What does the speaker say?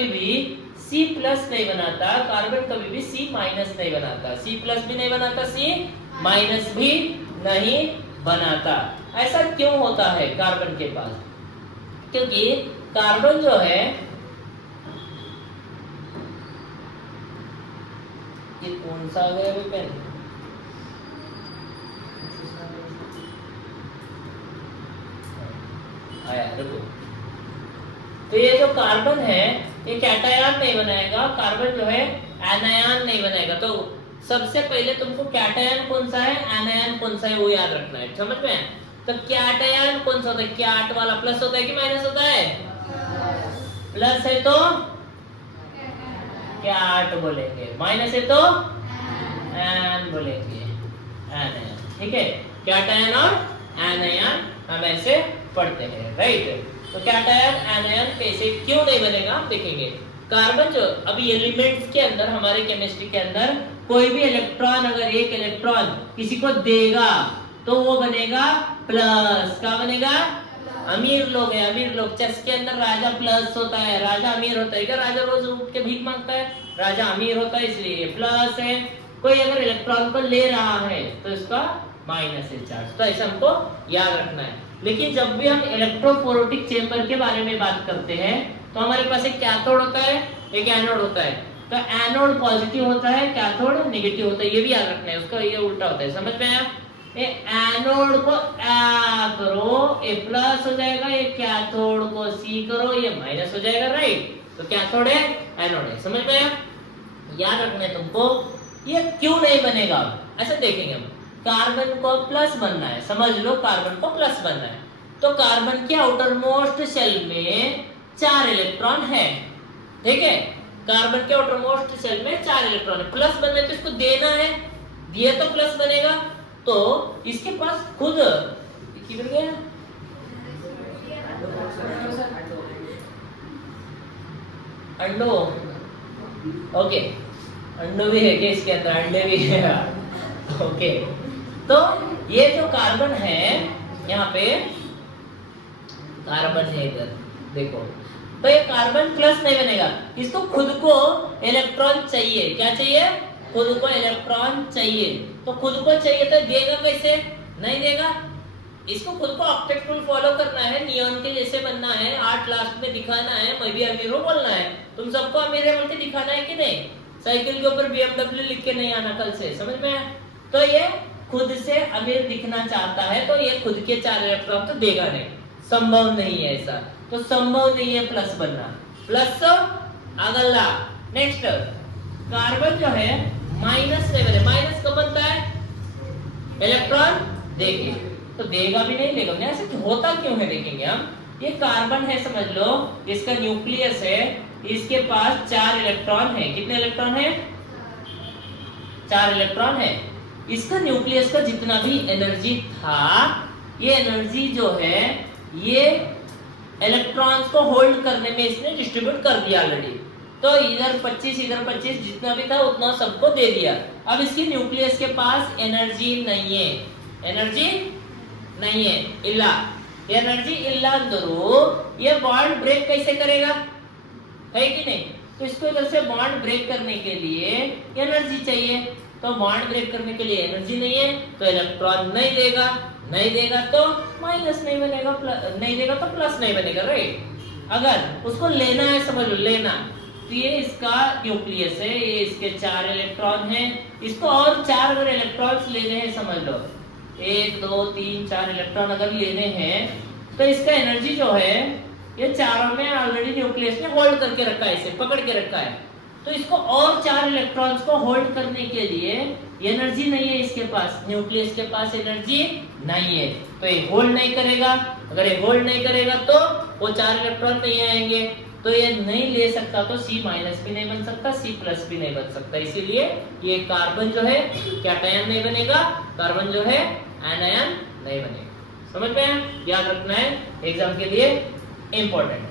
कभी भी C plus नहीं बनाता, कार्बन कभी भी C माइनस नहीं बनाता, C प्लस भी नहीं बनाता, C माइनस भी नहीं बनाता। ऐसा क्यों होता है कार्बन के पास? क्योंकि कार्बन जो है, ये कौन सा आ गया अभी पेन? आया, रुको। तो ये जो कार्बन है ये कैटायन नहीं बनाएगा, कार्बन जो है एनायन नहीं बनाएगा। तो सबसे पहले तुमको कैटायन कौन सा है, एनायन कौन सा है वो याद रखना है, समझ में? तो कैटायन कौन सा होता है? कैट वाला प्लस होता है कि माइनस होता है? प्लस है तो कैट बोलेंगे, माइनस है तो एन बोलेंगे, एनायन। ठीक है, कैटायन और एनायन हम ऐसे पढ़ते हैं, राइट? तो कैटायन एनायन कैसे क्यों नहीं बनेगा आप देखेंगे। कार्बन जो अभी एलिमेंट्स के अंदर, हमारे केमिस्ट्री के अंदर कोई भी इलेक्ट्रॉन, अगर एक इलेक्ट्रॉन किसी को देगा तो वो बनेगा प्लस। क्या बनेगा? अमीर लोग है, अमीर लोग। चेस के अंदर राजा प्लस होता है, राजा अमीर होता है क्या? राजा रोज उठ के भीख मांगता है? राजा अमीर होता है इसलिए प्लस है। कोई अगर इलेक्ट्रॉन को ले रहा है तो इसका माइनस है चार्ज। तो ऐसा हमको याद रखना है। लेकिन जब भी हम इलेक्ट्रोफोरेटिक चेंबर के बारे में बात करते हैं तो हमारे पास एक कैथोड होता है, एक एनोड होता है। तो एनोड पॉजिटिव होता है, कैथोड नेगेटिव होता है, ये भी याद रखना है। उसका ये उल्टा होता है, समझ में आया? ये एनोड को A करो, ये प्लस हो जाएगा, ये कैथोड को C करो, ये माइनस हो जाएगा, राइट? तो कैथोड है, एनोड है, समझ में आया? याद रखना है तुमको। ये क्यों नहीं बनेगा ऐसा देखेंगे हम। कार्बन को प्लस बनना है, समझ लो, कार्बन को प्लस बनना है। तो कार्बन के आउटर मोस्ट शेल में 4 इलेक्ट्रॉन है, ठीक है? कार्बन के आउटर मोस्ट शेल में 4 इलेक्ट्रॉन है। प्लस बनना है तो इसको देना है, दिए तो प्लस बनेगा। तो इसके पास खुद किधर गया? अंडो, ओके, अंडो भी है क्या इसके अंदर? अंडे भी है, ओके। तो ये जो कार्बन है, यहाँ पे कार्बन है इधर, देखो। तो ये कार्बन प्लस नहीं बनेगा, इसको खुद को इलेक्ट्रॉन चाहिए। क्या चाहिए? खुद को इलेक्ट्रॉन चाहिए। तो खुद को चाहिए तो देगा कैसे? नहीं देगा। इसको खुद को ऑक्टेट रूल फॉलो करना है, नियॉन के जैसे बनना है, 8 लास्ट में दिखाना है, मैं भी अमीर हूं बोलना है। तुम सबको अमीर है बोल के दिखाना है कि नहीं? साइकिल के ऊपर BMW लिख के नहीं आना कल से, समझ में आया? तो ये खुद से अमीर दिखना चाहता है, तो ये खुद के 4 इलेक्ट्रॉन तो देगा नहीं, संभव नहीं है ऐसा। तो संभव नहीं है प्लस बनना। प्लस अगला नेक्स्ट, कार्बन जो है माइनस नहीं बने। माइनस कब बनता है? इलेक्ट्रॉन देके। तो देगा भी नहीं, देगा भी नहीं, ऐसे होता क्यों है देखेंगे हम। ये कार्बन है, समझ लो, इसका न्यूक्लियस है, इसके पास 4 इलेक्ट्रॉन है। कितने इलेक्ट्रॉन है? 4 इलेक्ट्रॉन है। इसका न्यूक्लियस का जितना भी एनर्जी था, ये एनर्जी जो है ये इलेक्ट्रॉन्स को होल्ड करने में इसने डिस्ट्रीब्यूट कर दिया ऑलरेडी। तो इधर 25 इधर 25 जितना भी था उतना सबको दे दिया। अब इसकी न्यूक्लियस के पास एनर्जी नहीं है, एनर्जी नहीं है, इल्ला एनर्जी इल्ला अंदरू ये बॉन्ड ब्रेक कैसे करेगा? है कि नहीं? तो इसको इधर से बॉन्ड ब्रेक करने के लिए एनर्जी चाहिए। तो बॉन्ड ब्रेक करने के लिए एनर्जी नहीं है तो इलेक्ट्रॉन नहीं देगा, नहीं देगा तो माइनस नहीं बनेगा, नहीं देगा तो प्लस नहीं बनेगा, राइट? अगर उसको लेना है, समझ लो, लेना, तो ये इसका न्यूक्लियस है, ये इसके 4 इलेक्ट्रॉन हैं, इसको और 4 अगर इलेक्ट्रॉन्स लेने हैं, समझ लो 1 2 3 4 इलेक्ट्रॉन अगर लेने हैं, तो इसका एनर्जी जो है ये चारों में ऑलरेडी न्यूक्लियस ने होल्ड करके रखा है, इसे पकड़ के रखा है। तो इसको और 4 इलेक्ट्रॉन्स को होल्ड करने के लिए एनर्जी नहीं है इसके पास, न्यूक्लियस के पास एनर्जी नहीं है, तो ये होल्ड नहीं करेगा। अगर ये होल्ड नहीं करेगा तो वो 4 इलेक्ट्रॉन नहीं आएंगे, तो ये नहीं ले सकता, तो C माइनस भी नहीं बन सकता, C प्लस भी नहीं बन सकता। इसीलिए ये कार्बन जो है कैटायन नहीं बनेगा, कार्बन जो है एनायन नहीं बनेगा। समझ में? याद रखना है, एग्जाम के लिए इंपॉर्टेंट।